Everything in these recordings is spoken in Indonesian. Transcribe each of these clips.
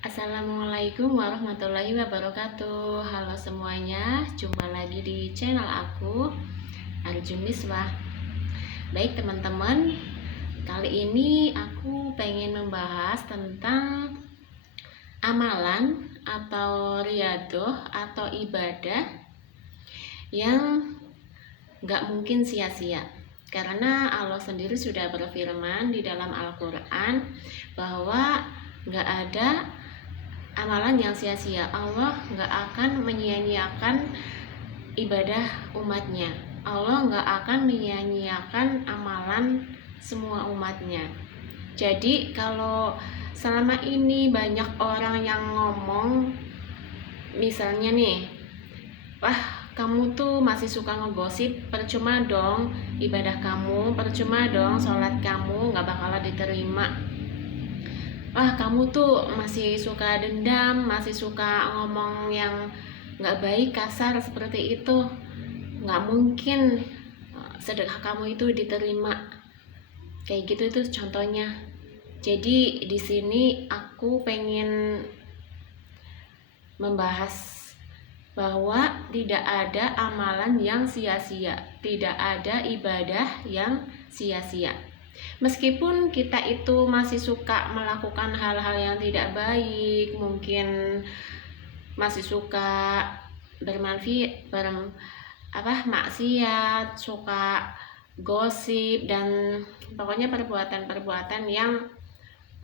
Assalamualaikum warahmatullahi wabarakatuh. Halo semuanya, jumpa lagi di channel aku, Arjun Miswah. Baik teman-teman, kali ini aku pengen membahas tentang amalan atau riadoh atau ibadah yang gak mungkin sia-sia. Karena Allah sendiri sudah berfirman di dalam Al-Quran bahwa gak ada amalan yang sia-sia. Allah nggak akan menyia-nyiakan ibadah umatnya. Allah nggak akan menyia-nyiakan amalan semua umatnya. Jadi kalau selama ini banyak orang yang ngomong, misalnya nih, wah kamu tuh masih suka ngegosip, percuma dong ibadah kamu, percuma dong sholat kamu nggak bakalan diterima. Wah kamu tuh masih suka dendam, masih suka ngomong yang gak baik, kasar seperti itu, gak mungkin sedekah kamu itu diterima. Kayak gitu itu contohnya. Jadi di sini aku pengen membahas bahwa tidak ada amalan yang sia-sia, tidak ada ibadah yang sia-sia. Meskipun kita itu masih suka melakukan hal-hal yang tidak baik, mungkin masih suka maksiat, suka gosip dan pokoknya perbuatan-perbuatan yang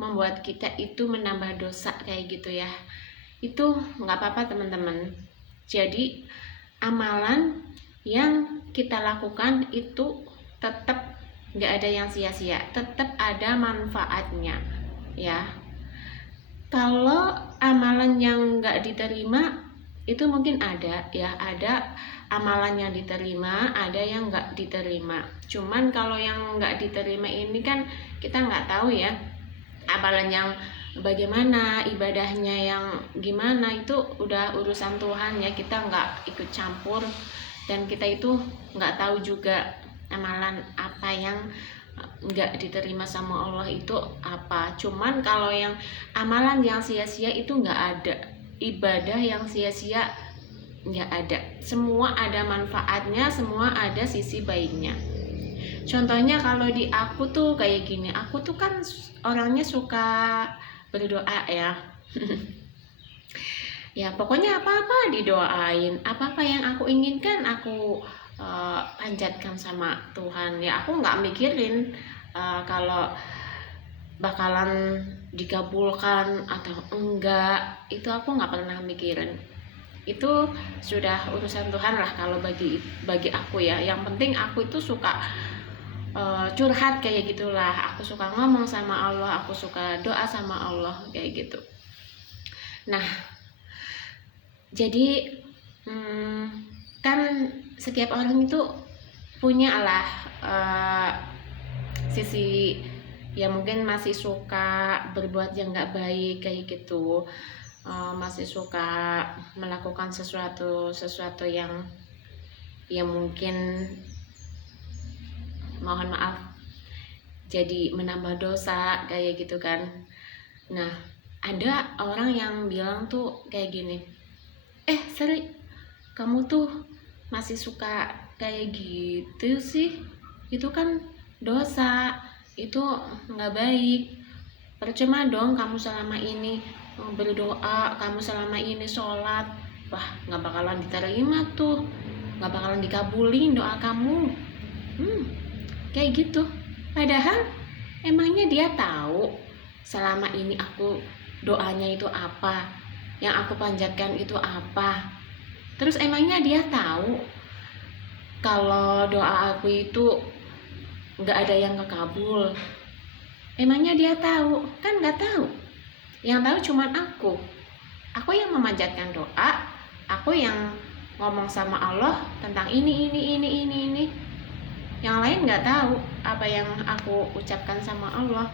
membuat kita itu menambah dosa kayak gitu ya. Itu nggak apa-apa teman-teman. Jadi amalan yang kita lakukan itu tetap nggak ada yang sia-sia, tetap ada manfaatnya ya. Kalau amalan yang nggak diterima itu mungkin ada ya, ada amalan yang diterima, ada yang nggak diterima. Cuman kalau yang nggak diterima ini kan kita nggak tahu ya amalan yang bagaimana, ibadahnya yang gimana, itu udah urusan Tuhan ya, kita nggak ikut campur dan kita itu nggak tahu juga amalan apa yang nggak diterima sama Allah itu apa. Cuman kalau yang amalan yang sia-sia itu nggak ada, ibadah yang sia-sia nggak ada, semua ada manfaatnya, semua ada sisi baiknya. Contohnya kalau di aku tuh kayak gini, aku tuh kan orangnya suka berdoa ya. Ya pokoknya apa-apa didoain, apa-apa yang aku inginkan aku panjatkan sama Tuhan ya. Aku nggak mikirin kalau bakalan dikabulkan atau enggak, itu aku nggak pernah mikirin. Itu sudah urusan Tuhan lah kalau bagi aku ya. Yang penting aku itu suka curhat kayak gitulah, aku suka ngomong sama Allah, aku suka doa sama Allah kayak gitu. Nah jadi kan setiap orang itu punya lah sisi ya, mungkin masih suka berbuat yang gak baik kayak gitu, masih suka melakukan sesuatu yang mungkin mohon maaf jadi menambah dosa kayak gitu kan. Nah ada orang yang bilang tuh kayak gini, Sri, kamu tuh masih suka kayak gitu sih, itu kan dosa, itu nggak baik, percuma dong kamu selama ini berdoa, kamu selama ini sholat, wah nggak bakalan diterima tuh, nggak bakalan dikabulin doa kamu. Kayak gitu. Padahal emangnya dia tahu selama ini aku doanya itu apa, yang aku panjatkan itu apa? Terus emangnya dia tahu kalau doa aku itu nggak ada yang kekabul? Emangnya dia tahu? Kan nggak tahu. Yang tahu cuma aku yang memanjatkan doa, aku yang ngomong sama Allah tentang ini. Yang lain nggak tahu apa yang aku ucapkan sama Allah.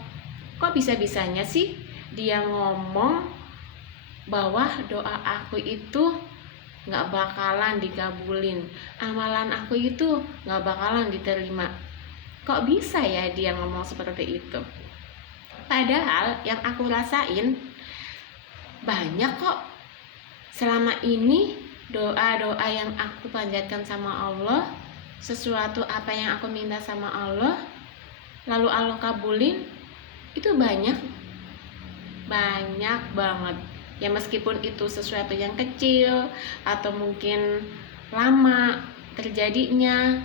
Kok bisa-bisanya sih dia ngomong bahwa doa aku itu gak bakalan dikabulin, amalan aku itu gak bakalan diterima? Kok bisa ya dia ngomong seperti itu? Padahal yang aku rasain banyak kok selama ini doa-doa yang aku panjatkan sama Allah, sesuatu apa yang aku minta sama Allah lalu Allah kabulin, itu banyak banget ya. Meskipun itu sesuatu yang kecil atau mungkin lama terjadinya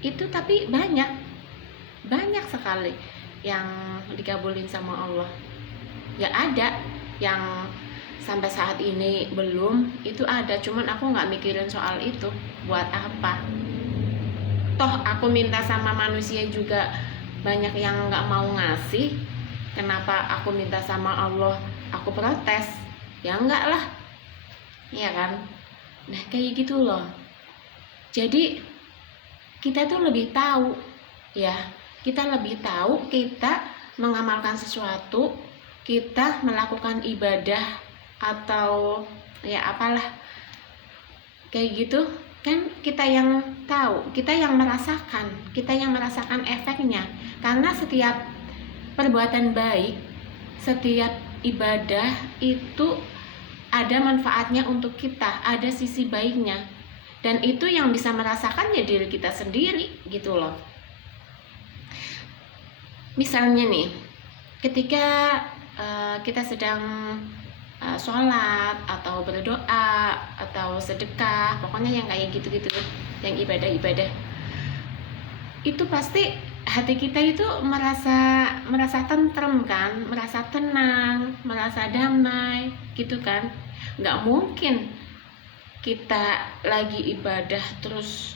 itu, tapi banyak sekali yang dikabulin sama Allah. Ya ada yang sampai saat ini belum, itu ada, cuman aku nggak mikirin soal itu. Buat apa? Toh aku minta sama manusia juga banyak yang nggak mau ngasih. Kenapa aku minta sama Allah aku protes? Ya enggak lah, ya kan? Nah kayak gitu loh. Jadi kita tuh lebih tahu ya, kita lebih tahu, kita mengamalkan sesuatu, kita melakukan ibadah atau ya apalah kayak gitu kan, kita yang tahu, kita yang merasakan efeknya. Karena setiap perbuatan baik, setiap ibadah itu ada manfaatnya untuk kita, ada sisi baiknya, dan itu yang bisa merasakan ya diri kita sendiri gitu loh. Misalnya nih, ketika kita sedang sholat atau berdoa atau sedekah, pokoknya yang kayak gitu-gitu, yang ibadah-ibadah, itu pasti hati kita itu merasa tentrem kan, merasa tenang, merasa damai gitu kan. Nggak mungkin kita lagi ibadah terus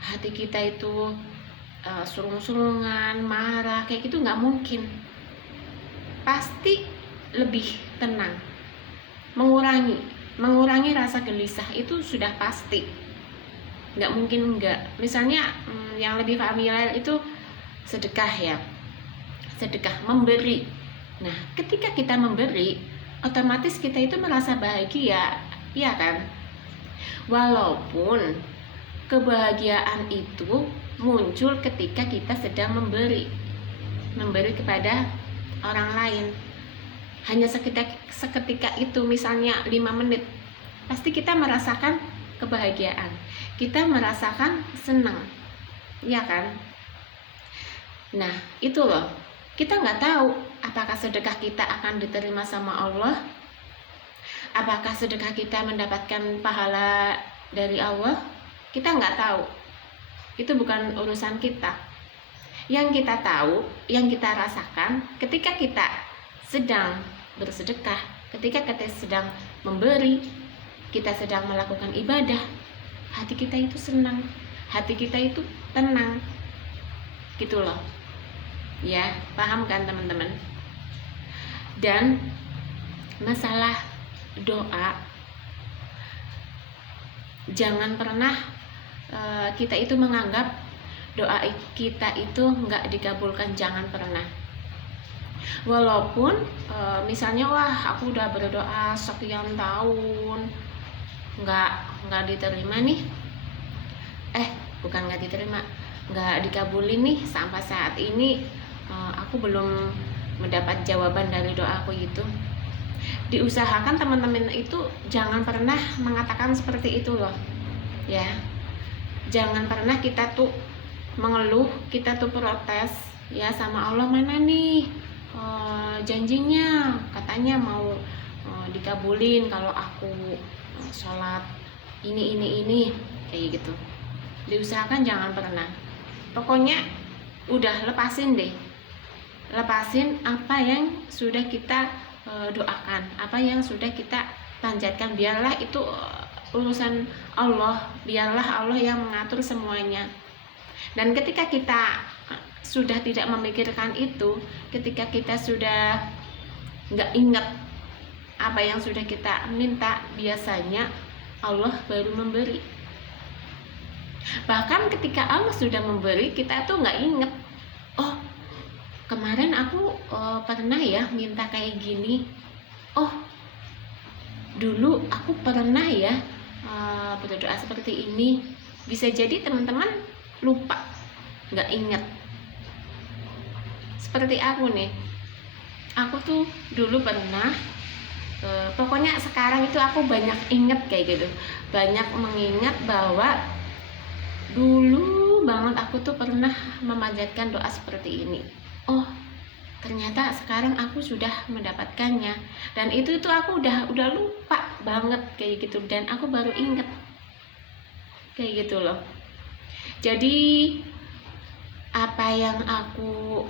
hati kita itu surung-surungan, marah kayak gitu, nggak mungkin. Pasti lebih tenang, mengurangi rasa gelisah, itu sudah pasti, nggak mungkin enggak. Misalnya yang lebih familiar itu sedekah ya, sedekah, memberi. Nah ketika kita memberi, otomatis kita itu merasa bahagia, ya kan? Walaupun kebahagiaan itu muncul ketika kita sedang memberi kepada orang lain. Hanya seketika itu, misalnya 5 menit, pasti kita merasakan kebahagiaan, kita merasakan senang, ya kan? Nah itu loh, kita nggak tahu apakah sedekah kita akan diterima sama Allah, apakah sedekah kita mendapatkan pahala dari Allah, kita nggak tahu. Itu bukan urusan kita. Yang kita tahu, yang kita rasakan ketika kita sedang bersedekah, ketika kita sedang memberi, kita sedang melakukan ibadah, hati kita itu senang, hati kita itu tenang gitu loh ya. Paham kan teman-teman? Dan masalah doa, jangan pernah kita itu menganggap doa kita itu nggak dikabulkan, jangan pernah. Walaupun misalnya wah aku udah berdoa sekian tahun nggak diterima nih, bukan nggak diterima, nggak dikabulin nih, sampai saat ini aku belum mendapat jawaban dari doaku gitu. Diusahakan teman-teman itu jangan pernah mengatakan seperti itu loh ya. Jangan pernah kita tuh mengeluh, kita tuh protes ya sama Allah, mana nih janjinya katanya mau dikabulin kalau aku sholat ini kayak gitu. Diusahakan jangan pernah. Pokoknya udah lepasin deh, lepasin apa yang sudah kita doakan, apa yang sudah kita panjatkan. Biarlah itu urusan Allah, biarlah Allah yang mengatur semuanya. Dan ketika kita sudah tidak memikirkan itu, ketika kita sudah nggak ingat apa yang sudah kita minta, biasanya Allah baru memberi. Bahkan ketika Allah sudah memberi, kita tuh nggak inget, oh kemarin aku pernah ya minta kayak gini, oh dulu aku pernah ya berdoa seperti ini. Bisa jadi teman-teman lupa, nggak inget. Seperti aku nih, aku tuh dulu pernah pokoknya sekarang itu aku banyak inget kayak gitu, banyak mengingat bahwa dulu banget aku tuh pernah memanjatkan doa seperti ini. Oh, ternyata sekarang aku sudah mendapatkannya, dan itu aku udah lupa banget kayak gitu, dan aku baru inget kayak gitu loh. Jadi apa yang aku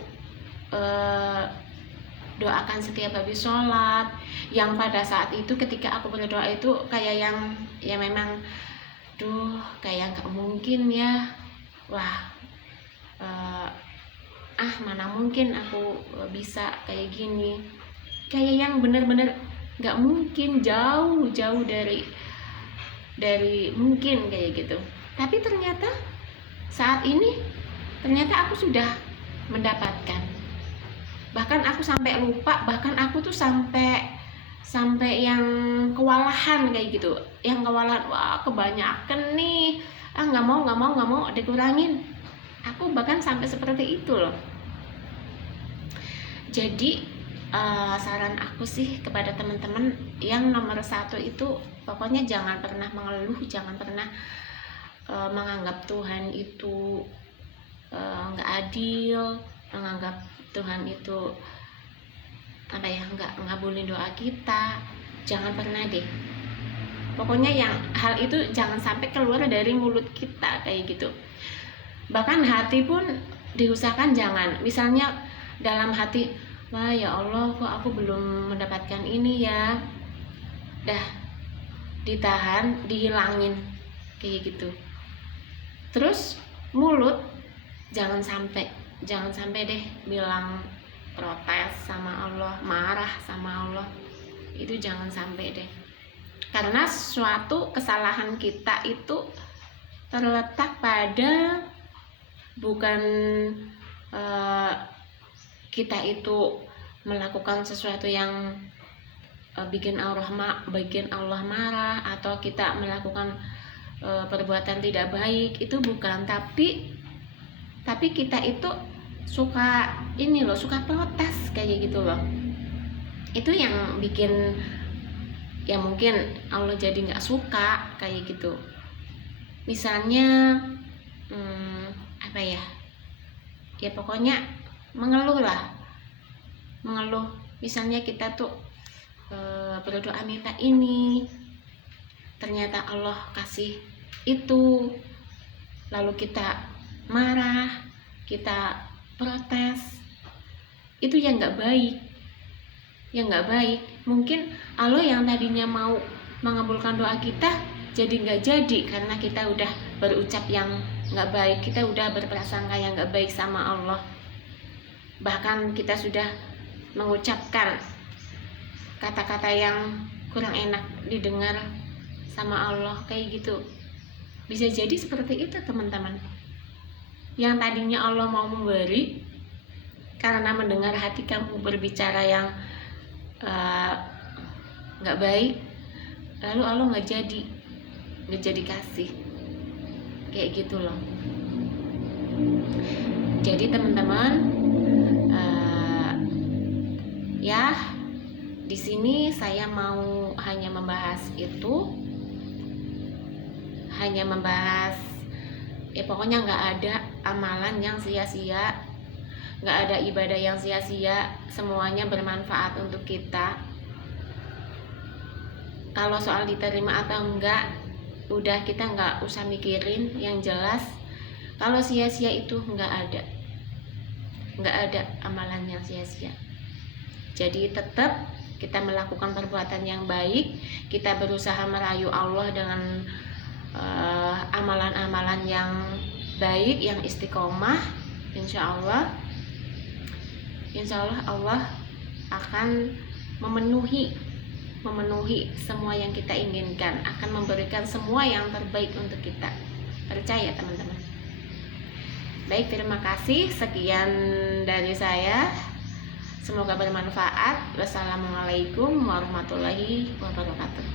doakan setiap habis sholat, yang pada saat itu ketika aku berdoa itu kayak yang ya memang kayak gak mungkin ya, wah mana mungkin aku bisa kayak gini, kayak yang bener-bener gak mungkin, jauh dari mungkin kayak gitu. Tapi ternyata saat ini aku sudah mendapatkan, bahkan aku sampai lupa, bahkan aku tuh sampai yang kewalahan kayak gitu, yang kewalahan, wah kebanyakan nih, nggak mau dikurangin. Aku bahkan sampai seperti itu loh. Jadi saran aku sih kepada teman-teman, yang nomor satu itu pokoknya jangan pernah mengeluh, jangan pernah menganggap Tuhan itu nggak adil, menganggap Tuhan itu nggak ngabulin doa kita. Jangan pernah deh, pokoknya yang hal itu jangan sampai keluar dari mulut kita kayak gitu. Bahkan hati pun diusahakan jangan, misalnya dalam hati, wah ya Allah kok aku belum mendapatkan ini ya, dah ditahan, dihilangin kayak gitu. Terus mulut jangan sampai deh bilang protes sama Allah, marah sama Allah, itu jangan sampai deh. Karena suatu kesalahan kita itu terletak pada bukan kita itu melakukan sesuatu yang bikin Allah marah, atau kita melakukan perbuatan tidak baik, itu bukan, tapi kita itu suka protes kayak gitu loh. Itu yang bikin ya mungkin Allah jadi nggak suka kayak gitu. Misalnya ya pokoknya mengeluh. Misalnya kita tuh berdoa minta ini, ternyata Allah kasih itu, lalu kita marah, kita protes, itu yang nggak baik. Mungkin Allah yang tadinya mau mengabulkan doa kita jadi nggak jadi, karena kita udah berucap yang nggak baik, kita udah berprasangka yang nggak baik sama Allah, bahkan kita sudah mengucapkan kata-kata yang kurang enak didengar sama Allah kayak gitu. Bisa jadi seperti itu teman-teman. Yang tadinya Allah mau memberi, karena mendengar hati kamu berbicara yang nggak baik, lalu Allah nggak jadi kasih kayak gitu loh. Jadi teman-teman, ya di sini saya mau hanya membahas ya pokoknya nggak ada amalan yang sia-sia, nggak ada ibadah yang sia-sia, semuanya bermanfaat untuk kita. Kalau soal diterima atau enggak, udah kita nggak usah mikirin. Yang jelas kalau sia-sia itu nggak ada amalan yang sia-sia. Jadi tetap kita melakukan perbuatan yang baik, kita berusaha merayu Allah dengan amalan-amalan yang baik, yang istiqomah. Insya Allah Allah akan memenuhi semua yang kita inginkan, akan memberikan semua yang terbaik untuk kita. Percaya teman-teman. Baik, terima kasih. Sekian dari saya. Semoga bermanfaat. Wassalamualaikum warahmatullahi wabarakatuh.